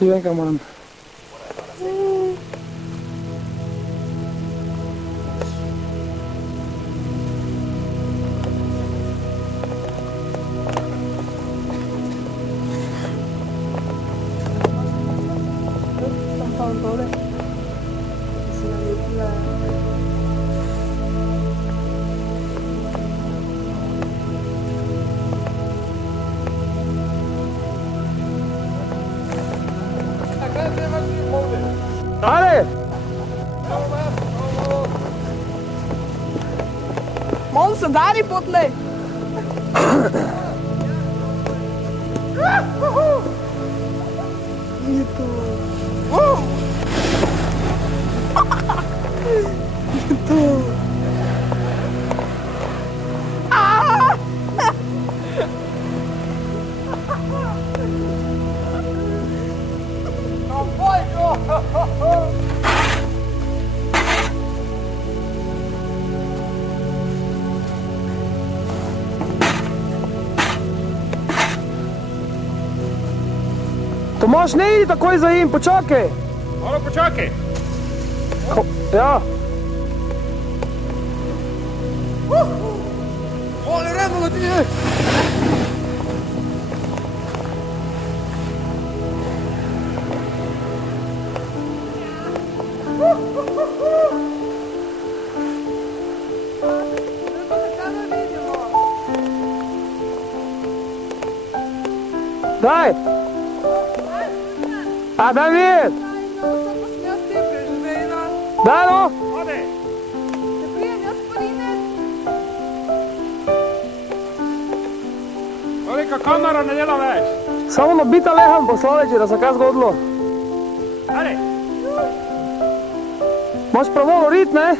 Io venga man. Dale! Monster, daj potlej! Je to... Je to... Tomaž, ne idi takoj za njim, počakaj! Malo počakaj! Ja. Voli, redno ti je! Daj! A daj vidjet! Daj no! Ode! Velika kamera ne dela več! Samo nabita leham poslaleči, da se kaj zgodilo. Ade! Imaš pravo rit, ne?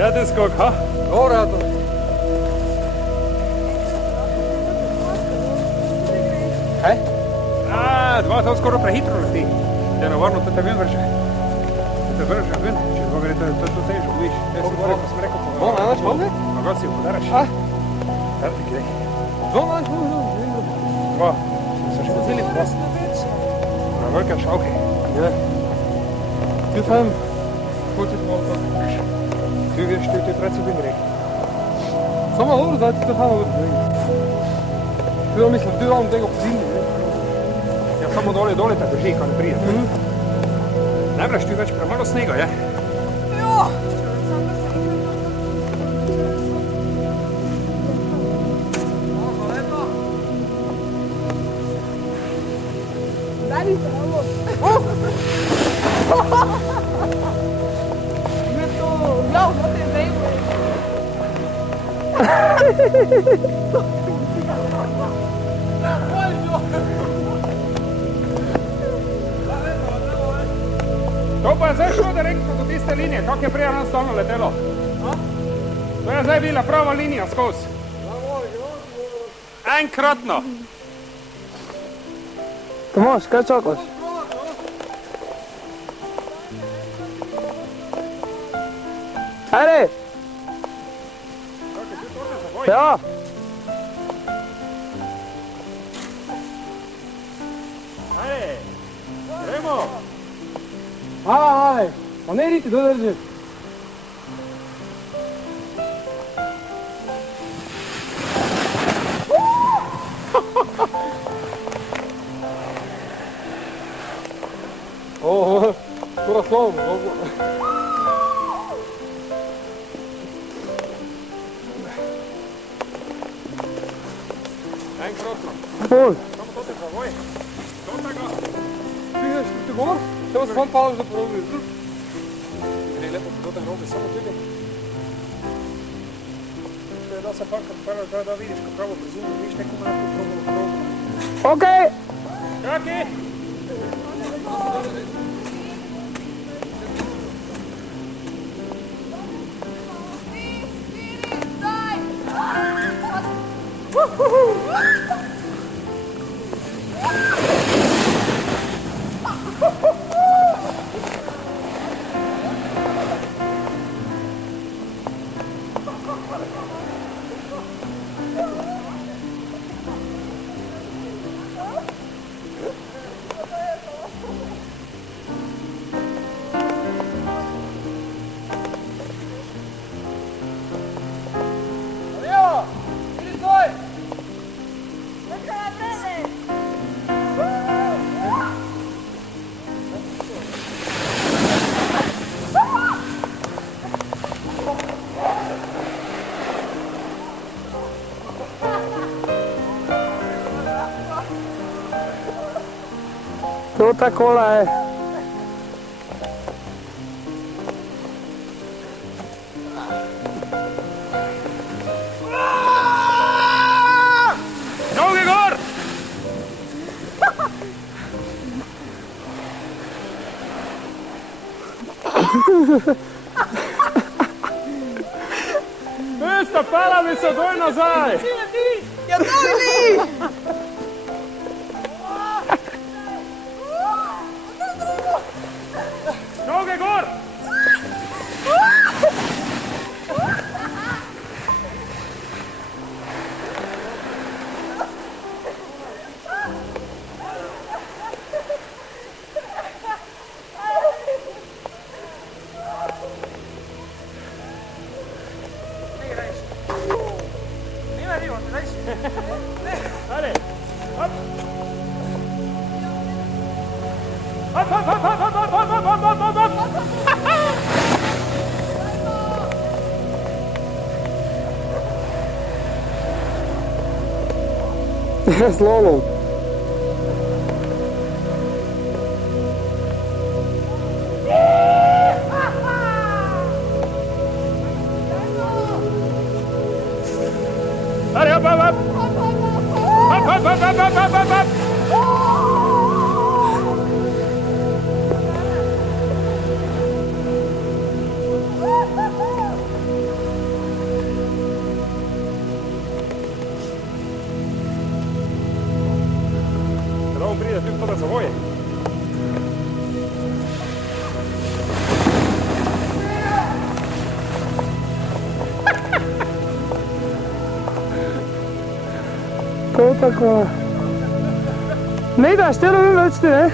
Jeden skok, ha? Doradno. Kaj? Dva to skoro prehitro leti. Te navarno to te ven vrže. To te vrže ven, če zbog gre to težo, viš. Jaz si gore, ko sem rekel po... No, naš pomne? A god si jo podaraš. Dar ti gre. No, naš pomne. Dva. Sa še vzeli pas. Na velike šavke. Ja. Ti sam, hoćeš malo to. Ti vidiš, ti treći bin reki. Samo dobro, da ti to samo vrde. Ti da mislim, ti da vam tega pozimni. Ja samo dole te drži, kad ne prije. Ne braš ti već premalo snega, je? Daj mi se ovo. Je to, glav, da te zdaj bo. To pa je zdaj šlo direktno do tiste linije, kako je prije nam stalno letelo. To je zdaj bila prava linija skozi. Enkratno. Tomaž, kaj čakaš? Ajde! Ja! Ajde, gremo. Aj, pa ne idite dodrži. Ovo, skoro slovo, ovo. Enkratno. Ful. Samo to te zavoj. To tega. Ti gor? Treba se vam palaš da probi. Gre lepo po tem robe, samo tega. da se pa da vidiš kako pravo brzinu, vidiš nekom na tu probu. Okej. Čaki! To takole je. Noge gor! Ista, pala mi se doj nazaj! Ja to vidi! Noge gor! Dale! Hop! Hop, hop, hop, hop, hop, hop, hop, hop, hop, hop, hop! Slalom. Dale, hop, hop, hop! Hop, hop, hop, hop, hop, hop, hop! Da on prije da ti to da zavoje. To tako. Ne ideš, te lovim več ti, ne?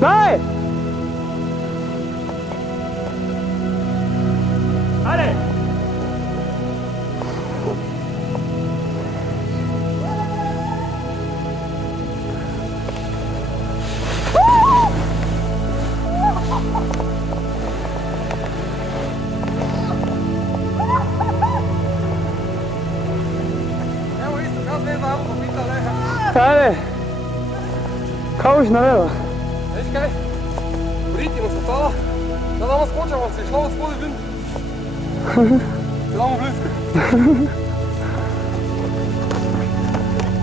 Daj! Dale! Ajde. Kao už navela. Veš kaj? Pritimo se stala, da damo skočamo se, šla od spodaj ven. Se damo blisko.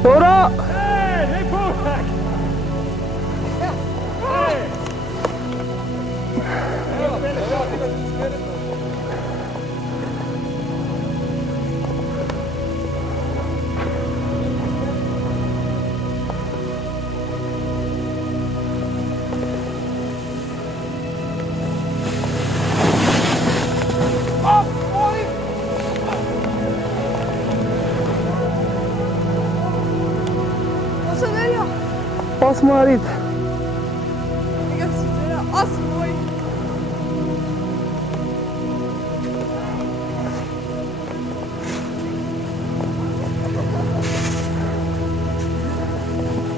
Dobro. Ej, ne puhaj! Ej! Evo, tega ti smeriti. Pas marit. Ik heb ze as mooi.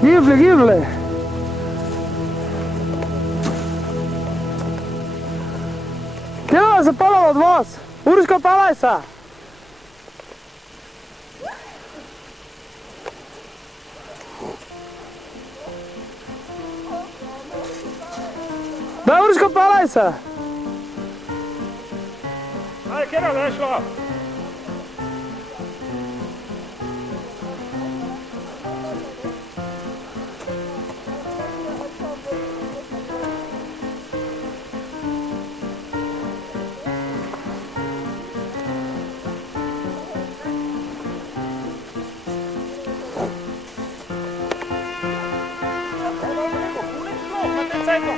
Gibli, gibli. Kjeva se palala od vas? Urško, palaj se! Daj, Urško, palaj se! kjera zdaj šla?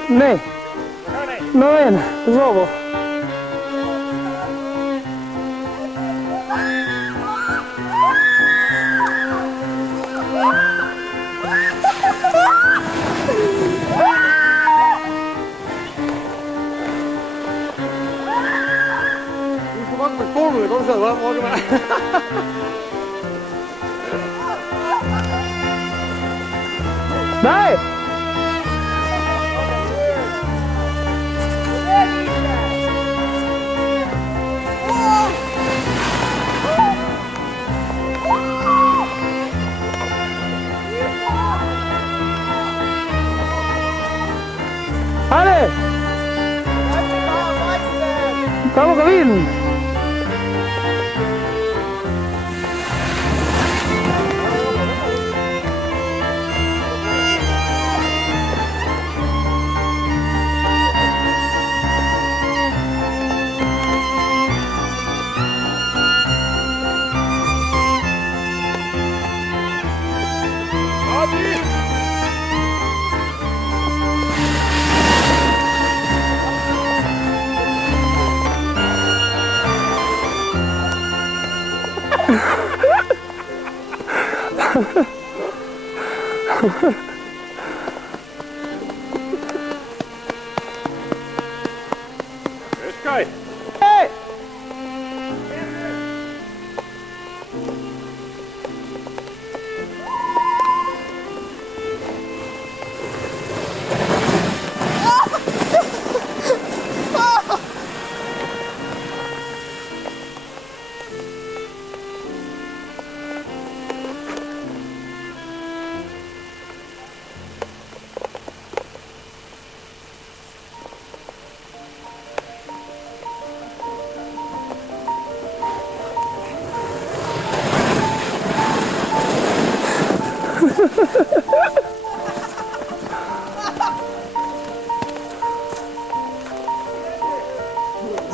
Ne, ne vem, zobo. Ik verwacht met Polen, ik kom zo, wat morgen maar. Daj! Ajde! Tamo ga vidim! Veš kaj? Hej!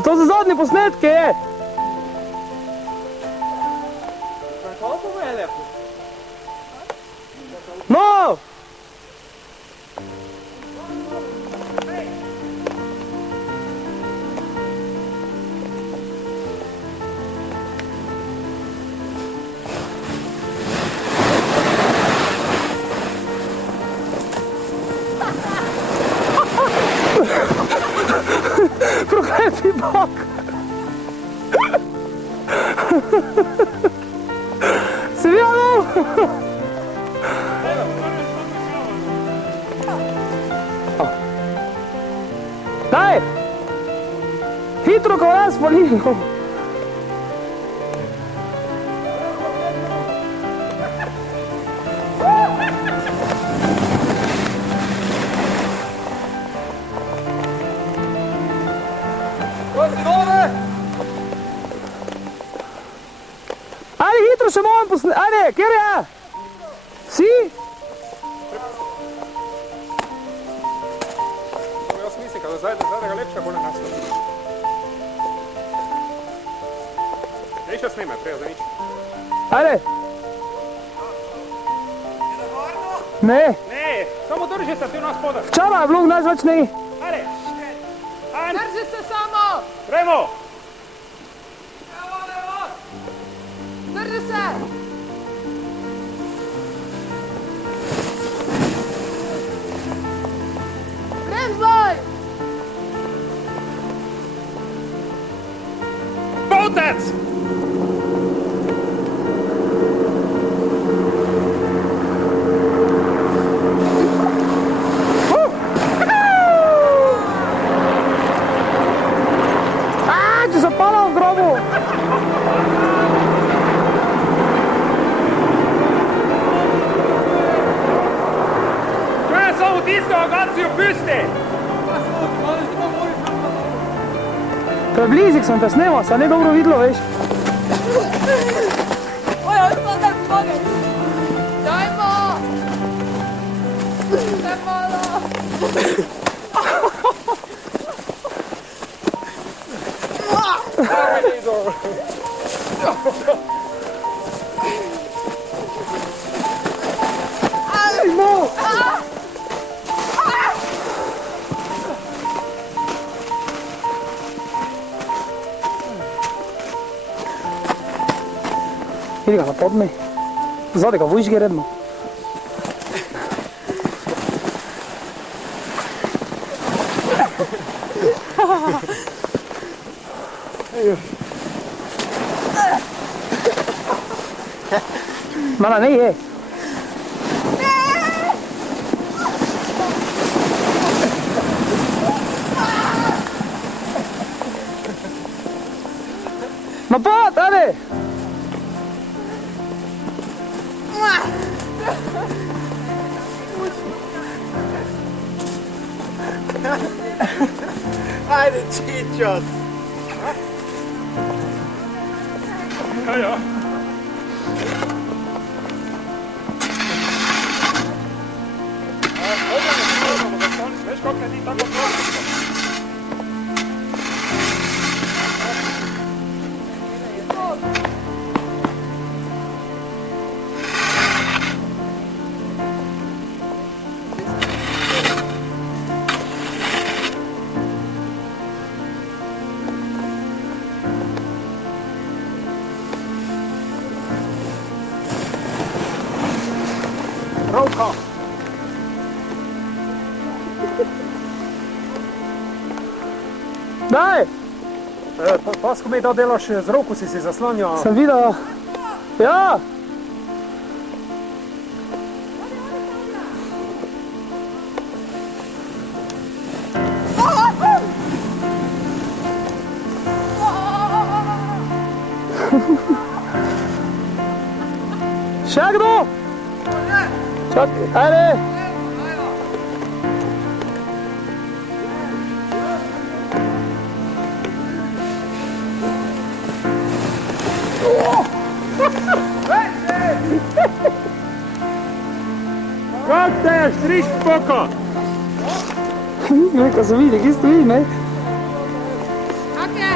To so zadnje posnetke! No! Prokletý bok! Si videl? Daj! Hitro, ko nas polino! Ajde, hitro še moram posneti. Ajde, kjer je? Si? Jaz mislim, da zdaj ga lepše bo ne naslov. Neš jaz snime, prej za nič. Ajde. Ne. Ne, samo drži se ti v nas spodaj. Čava, vlog nas več ne. Ajde. Drži se samo! Gremo! Drži se! Grem zdaj! Potec! Če se pala v grobu. To je samo tisto, agacijo pusti! Preblizik sem te snemal, se ne dobro videlo, veš. Dajmo! Ne malo! Vidi ga zapodne. Zadi ga vujžge redno. Mana ne je. Na pot, ajde! Ajde, čičos! Ja, ja. Veš, koliko je ti tako prostor? Roko! Daj! Pasko mi da delaš z roko, si zaslonil. Sem videl. Ja! Še kdo? Čakaj, ajde! Kak te je striž poko? Neka se vidi, kje stoji, ne? Kake?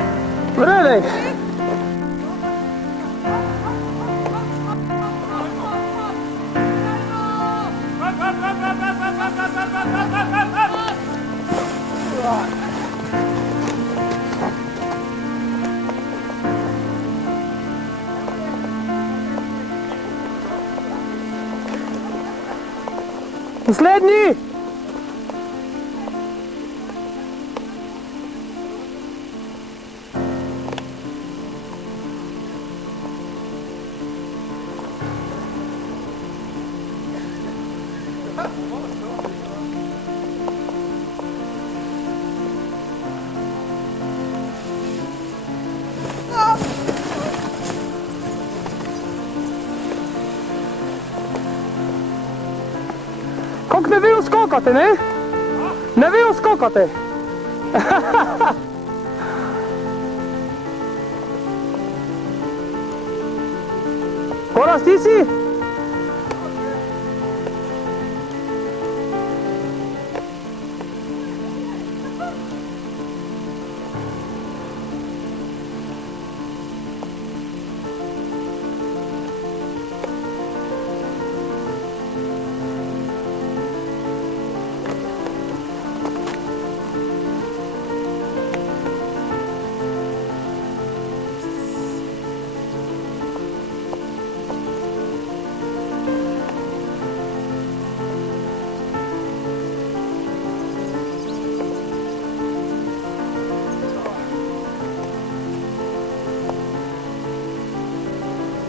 Vrede! Naslednji! Kako ne vejo skokati, ne? Ne vejo skokati. Goraz, ti si?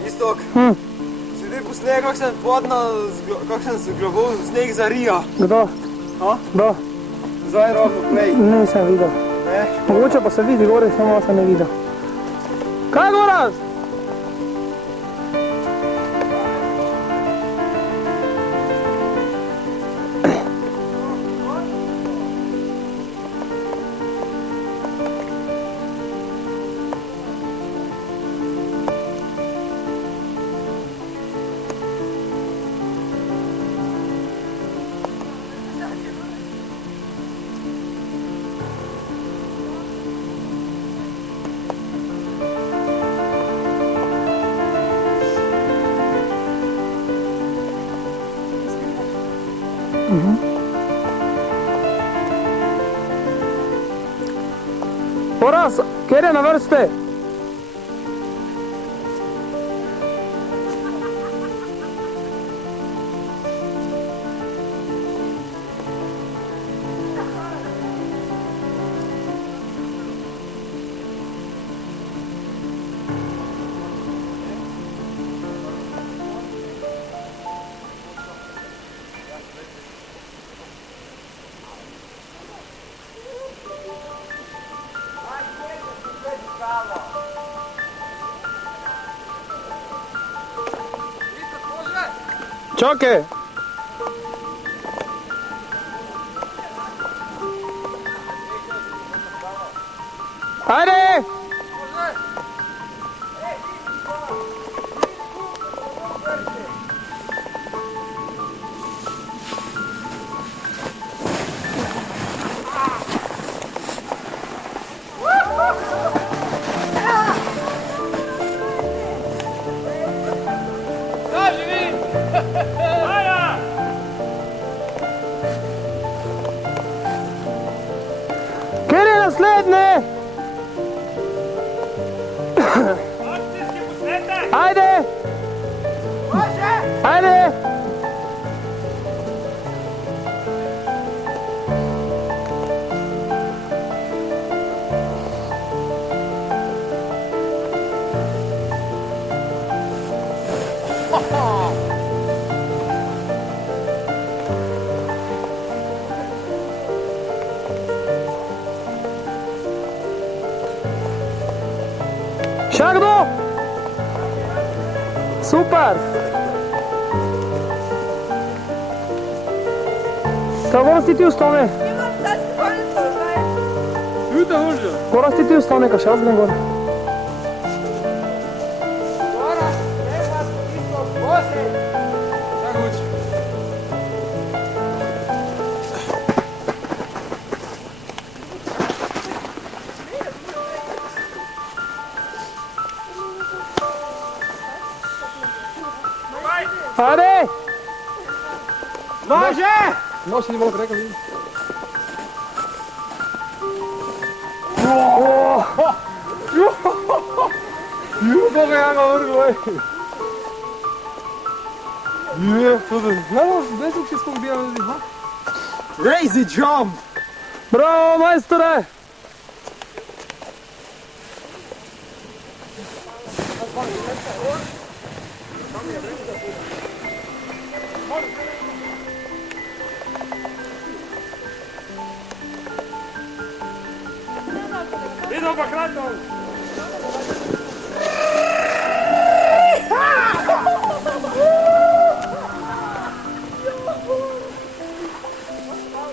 Istok, sedi posneje, kako sem kako sem z glavo sneg zarija. Kdo? Ha? Kdo? Zdaj ravno prej. Nisem videl. Ne? Mogoče pa se vidi gore, samo sem ne videl. Kaj Goraz? Poraz, kjer je na vrsti? Čakaj! Ajde! Kjer je naslednji? Akcijski posnetek! Ajde! Ajde! Še kdo? Super! Kako si ti ustane? Imam zdaj stojnico, zdaj. Jute hože. Kako si ti ustane, kaj še jaz grem gor? Tako hoče. Ajde! Nože! Nosi ti malo preko, vidim. Boga ja ga vrgo, ej. To da, ne znam, če smo gdje, ha? Crazy jump! Bravo, majstore! Idemo pa kratko!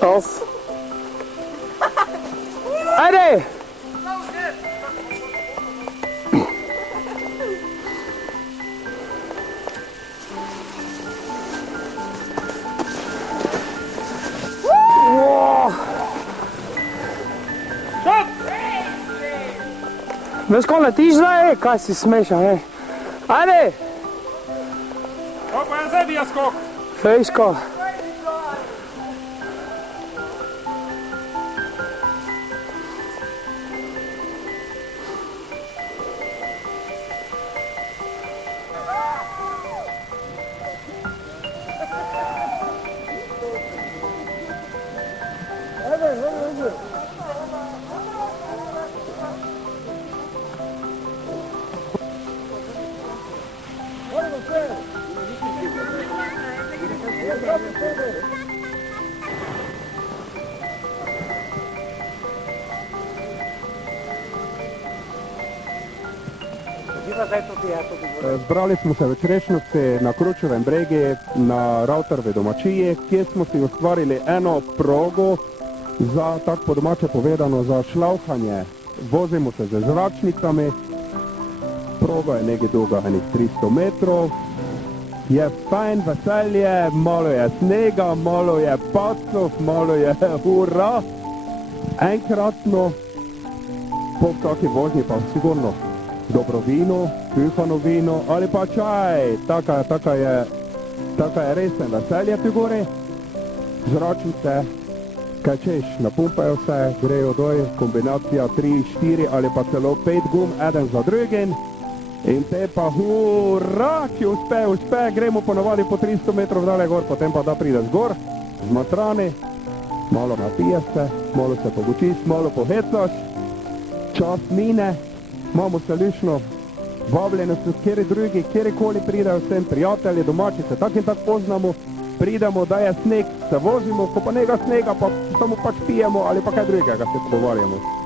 Os. Ajde! Veš, ko letiš zdaj, kaj si smešan, ej. Ajde! To pa je zdaj bija skok! Fejško. Zbrali smo se v Črešnovci na Kručevem bregi na Ravtarve domačiji, kjer smo si ustvarili eno progo za, tako po domače povedano, za šlavhanje. Vozimo se z zračnicami, proga je nekaj dolga, enih 300 metrov. Je fajn, veselje, malo je snega, malo je pacov, malo je hurra. Enkratno, po vsaki vožnji pa sigurno dobro vino, kuhano vino ali pa čaj. Taka je res veselje tu gori. zračnice, kaj češ, napumpajo se, grejo doj, kombinacija 3, 4 ali pa celo 5 gum, eden za drugim. In te pa hurra, če uspe, gremo ponavadi po 300 metrov dalje gor, potem pa da prideš gor, zmatrani, malo napiješ se, malo se pogučiš, malo pohecaš, čas mine, imamo se lično, vabljeni so kjeri drugi, kjerikoli pridejo sem, prijatelji, domači se tak in tak poznamo, pridemo, da je sneg, se vozimo, ko pa nega snega, pa samo pač pijemo ali pa kaj drugega se pogovarjamo.